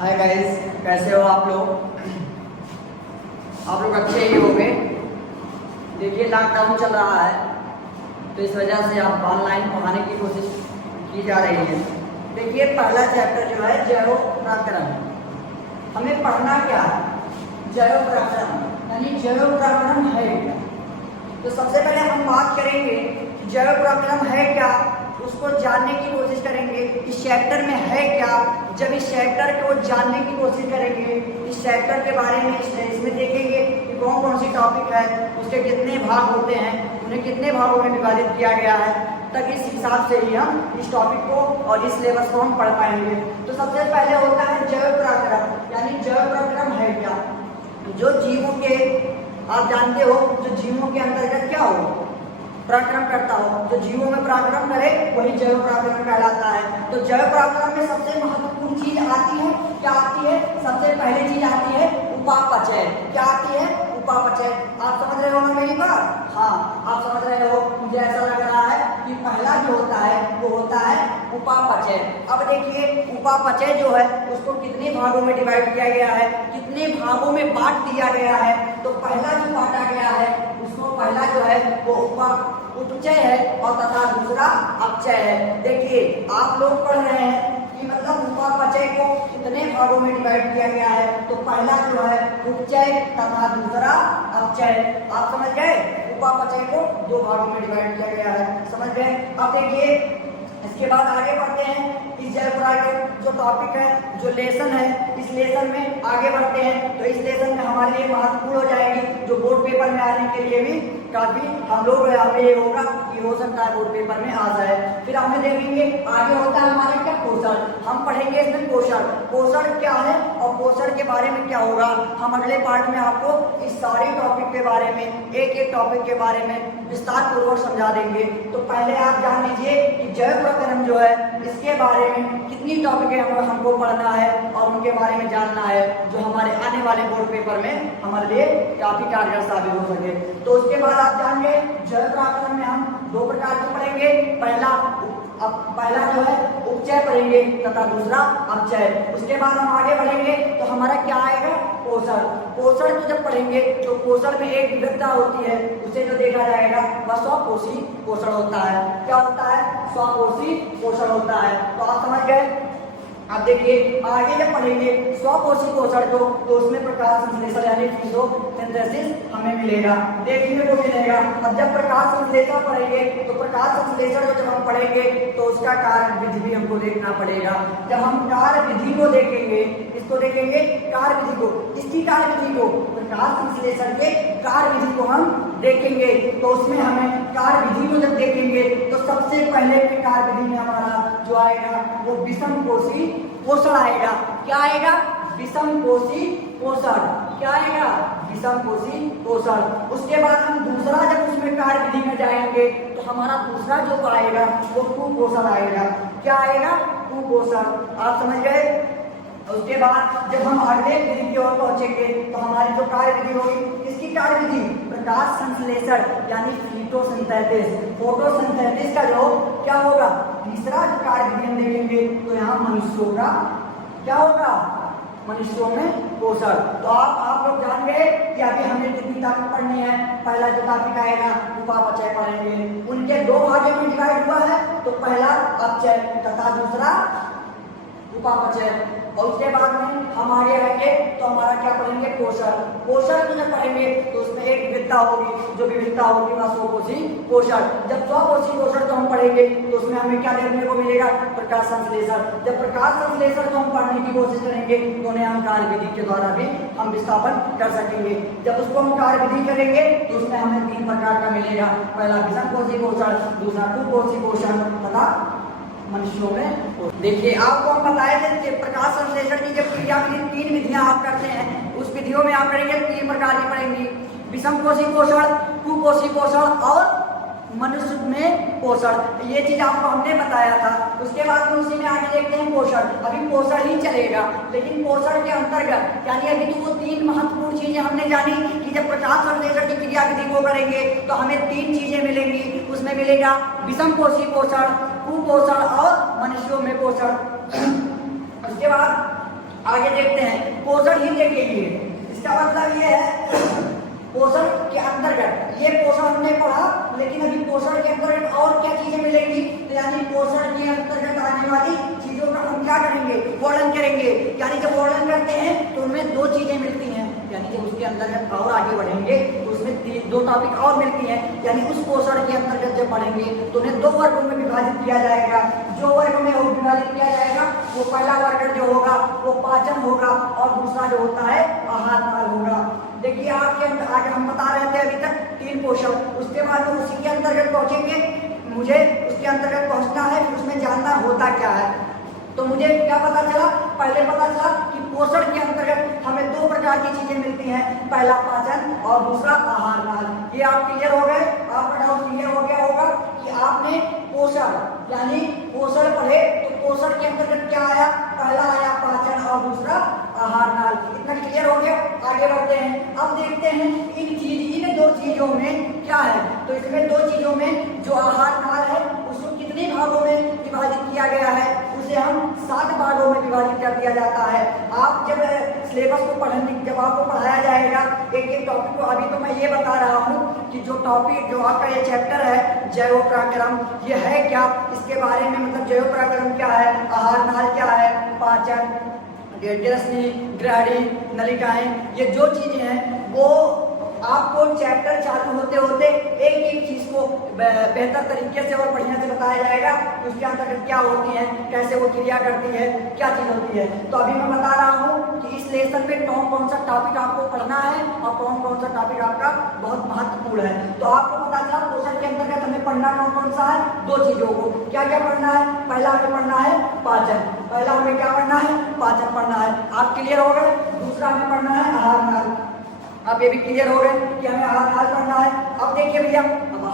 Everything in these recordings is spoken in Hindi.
हाय गाइस, कैसे हो आप लोग? आप लोग अच्छे ही होंगे। देखिए, लॉकडाउन चल रहा है तो इस वजह से आप ऑनलाइन पढ़ाने की कोशिश की जा रही है। देखिए, पहला चैप्टर जो है जैव प्रकरण। हमें पढ़ना क्या है? जैव प्रकरण यानी जैव प्रकरण है क्या। तो सबसे पहले हम बात करेंगे कि जैव प्रकरण है क्या, उसको जानने की कोशिश करेंगे। इस चैप्टर में है क्या। जब इस चैप्टर को जानने की कोशिश करेंगे, इस चैप्टर के बारे में इसमें देखेंगे कि कौन कौन सी टॉपिक है, उसके कितने भाग होते हैं, उन्हें कितने भागों में विभाजित किया गया है, तब इस हिसाब से ही हम इस टॉपिक को और इस सिलेबस को हम पढ़ पाएंगे। तो सबसे पहले होता है जैव प्रकरण यानी जैव प्रकरण है क्या। जो जीवों के, आप जानते हो, जो जीवों के अंतर्गत क्या हो, पराक्रम करता हो, जो जीवों में पराक्रम करे वही जैव पराक्रम कहलाता है। तो जैव पराक्रम में सबसे महत्वपूर्ण चीज आती है, क्या आती है? सबसे पहले चीज आती है उपापचय। क्या आती है? उपापचय। आप समझ रहे हो ना मेरी बात? हाँ, आप समझ रहे हो। मुझे ऐसा लग रहा है कि पहला जो होता है वो होता है उपापचय। अब देखिए, उपापचय जो है उसको कितने भागों में डिवाइड किया गया है, कितने भागों में बांट दिया गया है। तो पहला जो बांटा गया है उसको, पहला जो है वो उपचय है और तथा दूसरा अपचय है। देखिए, आप लोग पढ़ रहे हैं कि मतलब उपापचय को कितने भागों में डिवाइड किया गया है। तो पहला जो है उपचय तथा दूसरा अपचय। आप समझ गए? उपापचय को दो भागों में डिवाइड किया गया है, समझ गए? अब देखिए, इसके बाद आगे बढ़ते हैं। इस जैव प्रकरण जो टॉपिक है, जो लेसन है, इस लेसन में आगे बढ़ते हैं। तो इस लेसन में हमारे लिए महत्वपूर्ण हो जाएगी, जो बोर्ड पेपर में आने के लिए भी काफी हम लोग हमें ये होगा कि हो सकता है बोर्ड पेपर में आ जाए। फिर हमें देखेंगे आगे होता है हमारे क्या, पोषण। हम पढ़ेंगे इसमें पोषण। पोषण क्या है और पोषण के बारे में क्या होगा, हम अगले पार्ट में आपको इस सारे टॉपिक के बारे में, एक एक टॉपिक के बारे में विस्तार पूर्वक समझा देंगे। तो पहले आप जान लीजिए कि जैव प्रकरण जो है इसके बारे में कितनी टॉपिक हमको पढ़ना है और उनके बारे में जानना है, जो हमारे आने वाले बोर्ड पेपर में हमारे लिए काफी कारगर साबित हो सके। तो उसके बाद आप जानेंगे जैव प्रकरण में हम दो प्रकार के पढ़ेंगे। पहला जो है उपचय पढ़ेंगे तथा दूसरा अपचय। उसके बाद हम आगे बढ़ेंगे तो हमारा क्या आएगा, पोषण। पोषण को जब पढ़ेंगे तो पोषण में एक विविधता होती है, उसे जो देखा जाएगा वह स्वपोषी पोषण होता है। क्या होता है? स्वपोषी पोषण होता है। तो आप समझ गए। अब देखिए, आगे जब पढ़ेंगे स्वपोषी पोषण को तो उसमें प्रकाश संश्लेषण यानी फोटोसिंथेसिस हमें मिलेगा, देखने को मिलेगा। अब जब प्रकाश संश्लेषण पढ़ेंगे तो प्रकाश संश्लेषण को जब हम पढ़ेंगे तो उसका कार्य विधि भी हमको देखना पड़ेगा। जब हम कार्य विधि को देखेंगे, इसको देखेंगे कार्य विधि को, इसकी कार्य विधि को, प्रकाश संश्लेषण के कार्य विधि को हम देखेंगे। तो उसमें हमें कार्य विधि को जब देखेंगे तो सबसे पहले के कार्य विधि में हमारा जो आएगा वो विषम कोशी पोषण आएगा। क्या आएगा? विषम कोशी पोषण। क्या आएगा? विषम कोशी पोषण। उसके बाद हम दूसरा जब उसमें कार्य विधि में जाएंगे तो हमारा दूसरा जो आएगा वो कुपोषण आएगा। क्या आएगा? कुपोषण। आप समझ गए। उसके बाद जब हम अगले विधि की ओर पहुंचेंगे तो हमारी जो कार्य विधि होगी, इसकी कार्य विधि प्रकाश संश्लेषण यानी फोटोसिंथेसिस। फोटोसिंथेसिस का जो क्या होगा, तीसरा जो कार्य विधि हम देखेंगे तो यहाँ मनुष्यों का क्या होगा, मनुष्यों में पोषण। तो आप लोग जान गए कि अभी हमें कितनी टॉपिक पढ़नी है। पहला जो टॉपिक आएगा उपापचय पढ़ेंगे, उनके दो भागों में डिवाइड हुआ है। तो पहला अपचय तथा दूसरा उपापचय। और उसके बाद में हम आगे आएंगे तो हमारा क्या पढ़ेंगे, पोषण। पोषण को जब पढ़ेंगे तो उसमें एक विविधता होगी, जो विविधता होगी वह स्वपोषी पोषण। जब स्वपोषी पोषण को हम पढ़ेंगे तो उसमें हमें क्या देखने को मिलेगा, प्रकाश संश्लेषण। जब प्रकाश संश्लेषण को हम पढ़ने की कोशिश करेंगे तो उन्हें हम कार्य विधि के द्वारा भी हम विस्थापन कर सकेंगे। जब उसको हम कार्य विधि करेंगे तो उसमें हमें तीन प्रकार का मिलेगा। पहला विषम कोशी पोषण, दूसरा कुपोषी पोषण तथा मनुष्यों में। देखिए, आपको हम बताए थे प्रकाश संश्लेषण की जब क्रिया विधि, तीन विधियां आप करते हैं, उस विधियों में आप करेंगे तीन प्रकार की पढ़ेंगी, विषम कोशी पोषण, कुपोषी पोषण और मनुष्य में पोषण। ये चीज आपको हमने बताया था। उसके बाद उसी में आगे देखते हैं पोषण। अभी पोषण ही चलेगा, लेकिन पोषण के अंतर्गत यानी अभी तो वो तीन महत्वपूर्ण चीजें हमने जानी कि जब प्रकाश संश्लेषण की क्रिया विधि को करेंगे तो हमें तीन चीजें मिलेंगी। उसमें मिलेगा विषम कोशी पोषण, कुपोषण और मनुष्यों में पोषण। उसके बाद आगे देखते हैं पोषण ही के लिए, इसका मतलब ये है पोषण के अंतर्गत, ये पोषण हमने पढ़ा, लेकिन अभी पोषण के अंतर्गत और क्या चीजें मिलेंगी, तो यानी पोषण के अंतर्गत आने वाली चीजों का हम क्या करेंगे, वर्णन करेंगे। यानी जब वर्णन करते हैं तो उनमें दो चीजें मिलती हैं, यानी जब उसके अंतर्गत और आगे बढ़ेंगे तो उसमें दो टॉपिक और मिलती हैं, यानी उस पोषण के अंतर्गत जब पढ़ेंगे तो उन्हें दो वर्गों में विभाजित किया जाएगा। जो वर्ग में विभाजित किया जाएगा वो पहला वर्ग जो होगा वो पाचन होगा और दूसरा जो होता है आहार नाल होगा। देखिए आपके आगे हम बता रहे थे अभी तक 3 पोषण, उसके बाद में उसी के अंतर्गत पहुंचेंगे, मुझे उसके अंतर्गत पहुंचना है, फिर उसमें जानना होता क्या है। तो मुझे क्या पता चला, पहले पता चला कि पोषण के अंतर्गत हमें 2 प्रकार की चीजें मिलती हैं, पहला पाचन और दूसरा आहार नाल। ये आप क्लियर हो गए, आपका डाउट क्लियर हो गया होगा कि आपने पोषण यानी पोषण पढ़े तो पोषण के अंतर्गत क्या आया, पहला आया पाचन और दूसरा आहार नाल। इतना क्लियर हो गया, आगे बढ़ते हैं। अब देखते हैं इन 2 चीजों में क्या है। तो इसमें 2 चीजों में जो आहार नाल है उसको कितने भागों में विभाजित किया गया है, उसे हम 7 भागों में विभाजित कर दिया जाता है। आप जब सिलेबस को पढ़ेंगे, जब आपको पढ़ाया जाएगा एक एक टॉपिक को, अभी तो मैं ये बता रहा हूँ कि जो टॉपिक जो आपका ये चैप्टर है जैव पराक्रम, ये है क्या, इसके बारे में मतलब जैव पराक्रम क्या है, आहार नाल क्या है, पाचन, रश्मि, ग्रहणी, नलिकाएं, ये जो चीजें हैं वो आपको चैप्टर चालू होते होते एक एक चीज को बेहतर तरीके से और बढ़िया से बताया जाएगा, उसके अंतर्गत क्या होती है, कैसे वो क्रिया करती है, क्या चीज होती है। तो अभी मैं बता रहा हूँ कि इस लेसन में कौन सा टॉपिक आपको पढ़ना है और कौन सा टॉपिक आपका बहुत महत्वपूर्ण है। तो आपको पता चला पोषण के अंतर्गत हमें पढ़ना कौन सा है, 2 चीजों को। क्या क्या पढ़ना है, पहला हमें पढ़ना है पाचन, पहला हमें क्या पढ़ना है, पाचन पढ़ना है। आप क्लियर हो गए। दूसरा हमें पढ़ना है आहार नाल, अब ये भी क्लियर हो गए कि हमें आहार नाल पढ़ना है। अब देखिए भैया, अब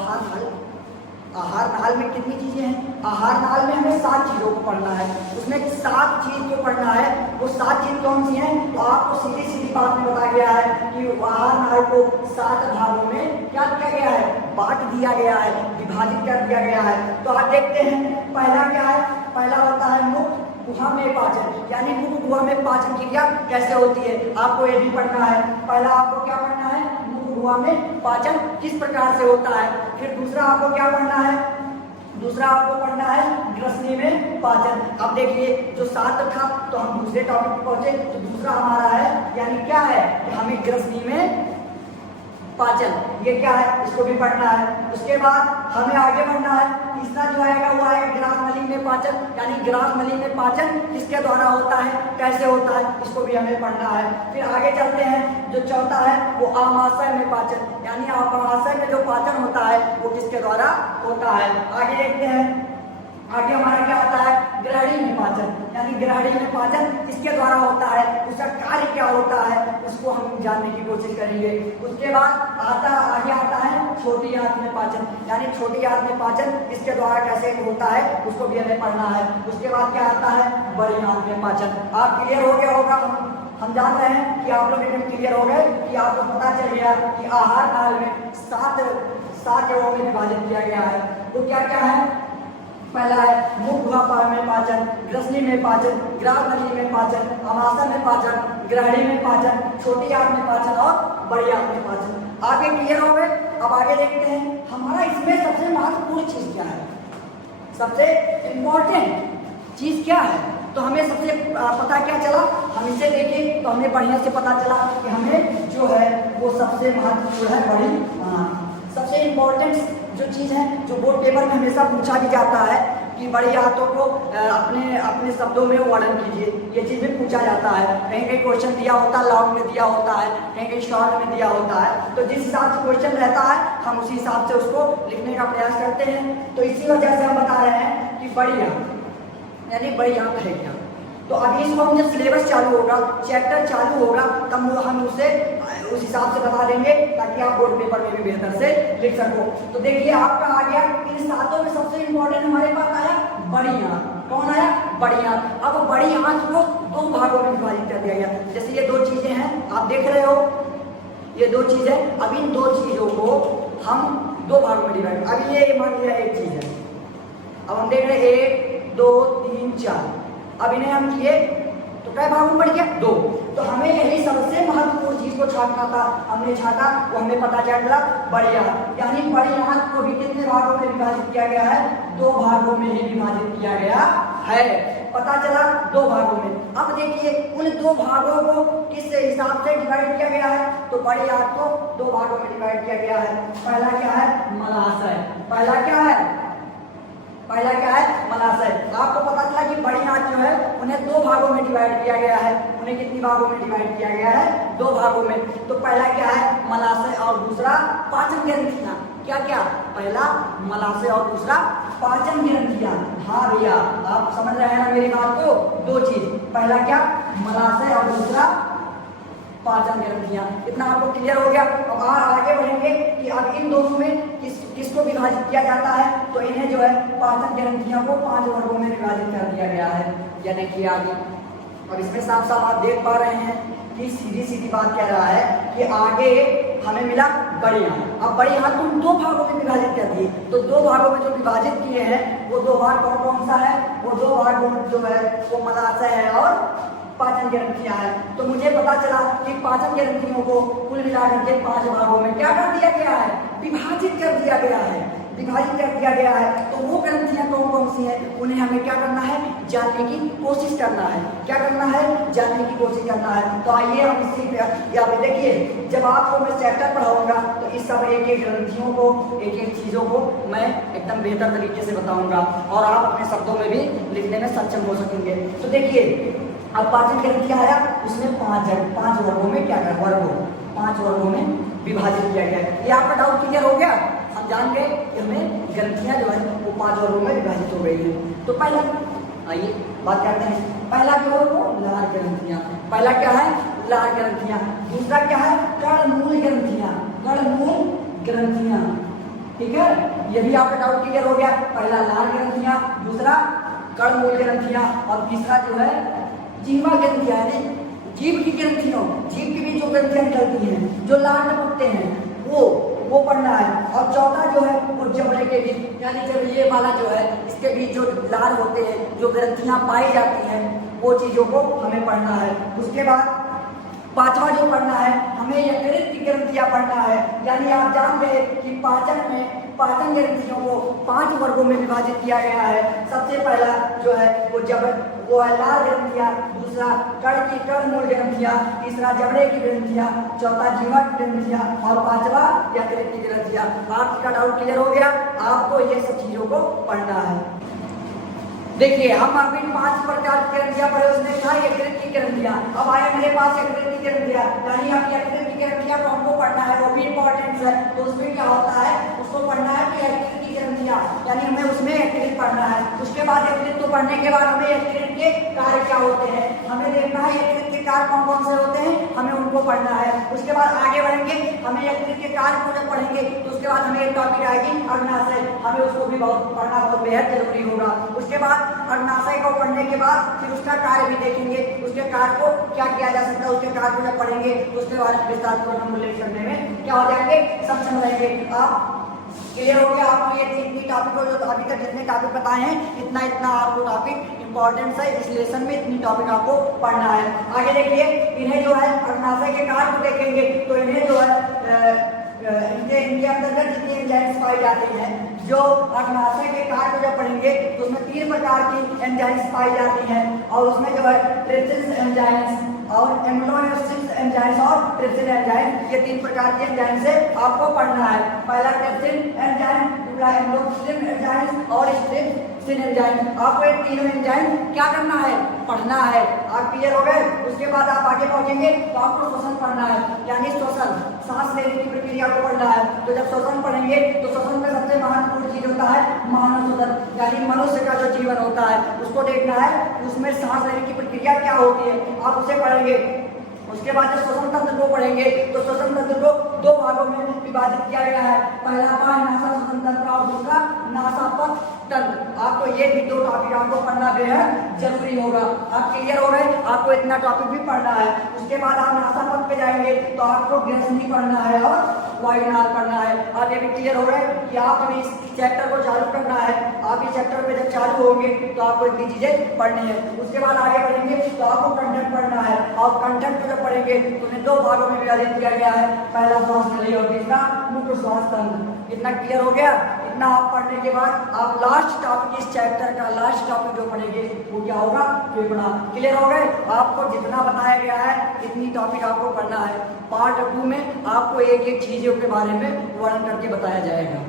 आहार नाल में कितनी चीजें हैं, आहार नाल में हमें 7 चीजों को पढ़ना है, उसमें 7 चीज जो पढ़ना है वो 7 चीज कौन सी हैं, तो आपको सीधी सीधी बात में बताया गया है कि आहार नाल को 7 भागों में क्या किया गया है, बांट दिया गया है, विभाजित कर दिया गया है। तो आप देखते हैं पहला क्या है, पहला होता है मुख गुहा में पाचन, यानी मुख गुहा में पाचन क्रिया कैसे होती है, आपको ये भी पढ़ना है। पहला आपको क्या पढ़ना है, मुख गुहा में पाचन किस प्रकार से होता है। फिर दूसरा आपको क्या पढ़ना है, दूसरा आपको पढ़ना है ग्रसनी में पाचन। अब देखिए जो 7 था तो हम दूसरे टॉपिक पर पहुंचे, तो दूसरा हमारा है यानी क्या है कि हमें ग्रसनी में पाचन, ये क्या है, इसको भी पढ़ना है। उसके बाद हमें आगे बढ़ना है, तीसरा जो आएगा वो आएगा ग्रास नली में पाचन, यानी ग्रास नली में पाचन किसके द्वारा होता है, कैसे होता है, इसको भी हमें पढ़ना है। फिर आगे चलते हैं, जो चौथा है वो आमाशय में पाचन, यानी आमाशय में जो पाचन होता है वो किसके द्वारा होता है। आगे देखते हैं, आगे हमारा क्या आता है, ग्रहणी में पाचन, यानी ग्रहणी में पाचन किसके द्वारा होता है, उसका कार्य क्या होता है, उसको हम जानने की कोशिश करेंगे। उसके बाद आगे आता है छोटी आंत में पाचन, यानी छोटी आंत में पाचन किसके द्वारा कैसे होता है, उसको भी हमें पढ़ना है। उसके बाद क्या आता है, बड़ी आंत में पाचन। आप क्लियर हो गया होगा, हम जान रहे हैं कि आप लोग एकदम क्लियर हो गए कि आपको पता चल गया कि आहार नाल में 7 जगहों में विभाजित किया गया है। तो क्या क्या है, पहला है मुख गुहा में पाचन, ग्रसनी में पाचन, ग्रास नली में पाचन, आमाशय में पाचन, ग्रहणी में पाचन, छोटी आंत में पाचन और बड़ी आंत में पाचन। आगे क्लियर हो गए। अब आगे देखते हैं हमारा इसमें सबसे महत्वपूर्ण चीज क्या है, सबसे इम्पोर्टेंट चीज क्या है। तो हमें सबसे पता क्या चला, हम इसे देखें तो हमें बढ़िया से पता चला कि हमें जो है वो सबसे महत्वपूर्ण है बड़ी आंत। सबसे इम्पोर्टेंट जो चीज़ है, जो बोर्ड पेपर में हमेशा पूछा भी जाता है कि बड़ी आंतों को अपने शब्दों में वर्णन कीजिए, ये चीज़ भी पूछा जाता है। कहीं कहीं क्वेश्चन दिया होता है, लॉन्ग में दिया होता है, कहीं कहीं शॉर्ट में दिया होता है। तो जिस हिसाब से क्वेश्चन रहता है हम उसी हिसाब से उसको लिखने का प्रयास करते हैं। तो इसी वजह से हम बता रहे हैं कि बड़ी आंत यानी बड़ी आंत है क्या। तो अभी इसको हम जब सिलेबस चालू होगा, चैप्टर चालू होगा, तब हम उसे उस हिसाब से बता देंगे ताकि आप बोर्ड पेपर में भी बेहतर से लिख सको। तो देखिए आपका आ गया, इन 7 में सबसे इम्पोर्टेंट हमारे पास आया बड़ी आंत। कौन आया, बड़ी आंत। अब बड़ी आंत को 2 भागों में विभाजित कर दिया गया। जैसे ये 2 चीजें हैं आप देख रहे हो, ये 2 चीजें, अब इन 2 चीजों को हम 2 भागों में डिवाइड, अभी ये मान लिया एक चीज है, अब हम देख रहे हैं 1 2 3 4। अब इन्हें हम किए तो कै भागों में बढ़ गया? 2। तो हमें यही सबसे महत्वपूर्ण चीज को छांटना था, हमने छांटा, वो हमें पता चला बड़ी आंत। यानी बड़ी आंत को भी कितने भागों में विभाजित किया गया है? 2 भागों में ही विभाजित किया गया है। पता चला 2 भागों में। अब देखिए उन 2 भागों को किस हिसाब से डिवाइड किया गया है? तो बड़ी आंत को 2 भागों में डिवाइड किया गया है। पहला क्या है? मलाशय। पहला क्या है? पहला क्या है? मलाशय। आपको पता चला कि बड़ी आंत जो है उन्हें 2 भागों में डिवाइड किया गया है। उन्हें कितनी भागों में डिवाइड किया गया है? 2 भागों में। तो पहला क्या है? मलाशय और दूसरा पाचन ग्रंथियां। क्या क्या? पहला मलाशय और दूसरा पाचन ग्रंथियां। हाँ भैया, आप समझ रहे हैं ना मेरी बात को? 2 चीज, पहला क्या? मलाशय और दूसरा पाचन ग्रंथियां। इतना आपको क्लियर हो गया? अब आगे बढ़ेंगे कि अब इन दोनों में किसको विभाजित किया जाता है? तो इन्हें जो है पाचन ग्रंथियों को 5 वर्गों में विभाजित कर दिया गया है। यानी कि आगे अब इसमें साफ साफ आप देख पा रहे हैं कि सीधी सीधी बात कह रहा है कि आगे हमें मिला बड़ी आंत। अब बड़ी आंत को 2 भागों में विभाजित कर दिए। तो 2 भागों में जो विभाजित किए हैं वो 2 भाग कौन कौन सा है? वो 2 भाग जो है वो मलाशय है और पाचन ग्रंथियां है। तो मुझे पता चला कि पाचन ग्रंथियों को कुल मिलाकर के 5 भागों में क्या कर दिया गया है? विभाजित कर दिया गया है। विभाजित कर दिया गया है। तो वो ग्रंथियां कौन कौन सी हैं? उन्हें हमें क्या करना है? जानने की कोशिश करना है। क्या करना है? जानने की कोशिश करना है। तो आइए हम इसी यहाँ पे देखिए, जब आपको मैं चैप्टर पढ़ाऊंगा तो इस सब एक एक ग्रंथियों को, एक एक चीजों को मैं एकदम बेहतर तरीके से बताऊंगा और आप अपने शब्दों में भी लिखने में सक्षम हो सकेंगे। तो देखिए अब पाचन ग्रंथियां आया, उसमें 5 वर्गों में क्या कर 5 वर्गों में विभाजित किया गया। ये आपका डाउट क्लियर हो गया? हम जान गए कि हमें ग्रंथियां जो है वो 5 वर्गों में विभाजित हो गई है। तो पहला आइए बात करते हैं। पहला जो है वो लार ग्रंथियां। पहला क्या है? लार ग्रंथियां। दूसरा क्या है? कर्णमूल ग्रंथियां। कर्णमूल ग्रंथियां, ठीक है? ये भी आपका डाउट क्लियर हो गया? पहला लार ग्रंथियां, दूसरा कर्णमूल ग्रंथियां और तीसरा जो है जीवा ग्रंथियां। यानी जीभ की ग्रंथियों, जीभ की भी जो ग्रंथियां निकलती हैं, जो लार टपकते हैं, वो पढ़ना है। और चौथा जो है वो जबड़े के बीच, यानी जब ये वाला जो है इसके बीच जो लार होते हैं, जो ग्रंथियां पाई जाती हैं, वो चीजों को हमें पढ़ना है। उसके बाद 5वां जो पढ़ना है हमें यकृत की ग्रंथियां पढ़ना है। यानी आप जान गए कि पाचन में पाचन ग्रंथियों को 5 वर्गों में विभाजित किया गया है। सबसे पहला जो है वो है लार ग्रंथियां, दूसरा कर्णमूल ग्रंथियां, तीसरा जबड़े की ग्रंथियां, चौथा जीवा की ग्रंथियां और 5वां यकृत की ग्रंथियां। आपका डाउट क्लियर हो गया? आपको ये सब चीजों को पढ़ना है। देखिए हम अभी 5 प्रकार की ग्रंथियां पढ़े, उसने कहा यकृत की ग्रंथियां। अब आया मेरे पास यकृत की ग्रंथियां, यानी अब यकृत की ग्रंथियां को हमको पढ़ना है, वो भी इंपॉर्टेंट है। तो उसमें क्या होता है? उसको पढ़ना है कि यकृत की ग्रंथियां, यानी हमें उसमें यकृत पढ़ना है। उसके बाद यकृत को पढ़ने के बाद हमें यकृत के कार्य क्या होते हैं हमें देखना है। यकृत के कार्य कौन कौन से होते हैं हमें उनको पढ़ना है। उसके बाद आगे बढ़ेंगे, हमें यकृत के कार्य को जब पढ़ेंगे तो उसके बाद हमें एक टॉपिक आएगी अग्नाशय, हमें उसको भी बहुत पढ़ना बहुत बेहद जरूरी होगा। उसके बाद अग्नाशय को पढ़ने के बाद फिर उसका कार्य भी देखेंगे, उसके कार्य को क्या किया जा सकता है, उसके कार्य को जब पढ़ेंगे तो उसके बाद विस्तारपूर्वक हम उल्लेख करने में क्या हो जाएंगे? सक्षम रहेंगे। आप क्लियर हो गया? आपको ये 3 टॉपिक को जो अभी तक जितने टॉपिक बताए हैं इतना आपको टॉपिक इंपॉर्टेंस है। इस लेसन में इतनी टॉपिक आपको पढ़ना है। आगे देखिए, इन्हें जो है अग्नाशय के कार्य को देखेंगे तो इन्हें जो है इनके अंतर्गत जितनी एंजाइम्स पाई जाती हैं, जो अग्नाशय के कार्य को जब पढ़ेंगे तो उसमें 3 प्रकार की एंजाइम्स पाई जाती हैं और उसमें जो है ट्रिप्सिन एंजाइम्स और एमिनो एंजाइम्स और ट्रिप्सिन एंजाइम, ये 3 प्रकार के एंजाइम से आपको पढ़ना है। पहला ट्रिप्सिन एंजाइम, दूसरा एमिनो एंजाइम और ट्रिप्सिन एंजाइम। आपको ये तीनों एंजाइम क्या करना है? पढ़ना है। आप क्लियर हो गए? उसके बाद आप आगे पहुंचेंगे तो आपको श्वसन पढ़ना है, यानी श्वसन, सांस लेने की प्रक्रिया को पढ़ना है। तो जब श्वसन पढ़ेंगे तो श्वसन में सबसे महत्वपूर्ण चीज होता है मानव श्वसन, यानी मनुष्य का जो जीवन होता है उसको देखना है, उसमें सांस लेने की प्रक्रिया क्या होती है, आप उसे पढ़ेंगे। उसके बाद जब श्वसन तंत्र को पढ़ेंगे तो श्वसन तंत्र को दो भागों में विभाजित किया गया है। पहला भाग नासा श्वसन तंत्र और दूसरा नासापथ तंत्र। आपको ये भी दो टॉपिक आपको पढ़ना बेहद जरूरी होगा। आप क्लियर हो गए? आपको इतना टॉपिक भी पढ़ना है। उसके बाद आप नासापथ पे जाएंगे तो आपको ग्रंथि पढ़ना है और वायुनाल पढ़ना है। आप ये भी क्लियर हो गए कि आप अभी इस चैप्टर को चालू करना है। आप इस चैप्टर पे जब चालू होंगे तो आपको इतनी चीजें पढ़नी है। उसके बाद आगे बढ़ेंगे तो आपको कंटेंट पढ़ना है और कंटेंट को जब पढ़ेंगे तो उन्हें दो भागों में विभाजित किया गया है। पहला श्वास नली और तीसरा मुख्य श्वास तंत्र। इतना क्लियर हो गया? इतना आप पढ़ने के बाद आप लास्ट टॉपिक इस चैप्टर का लास्ट टॉपिक जो पढ़ेंगे वो क्या होगा? फेफड़ा। क्लियर हो गए? आपको जितना बताया गया है इतनी टॉपिक आपको पढ़ना है। पार्ट 2 में आपको एक एक चीजों के बारे में वर्णन करके बताया जाएगा।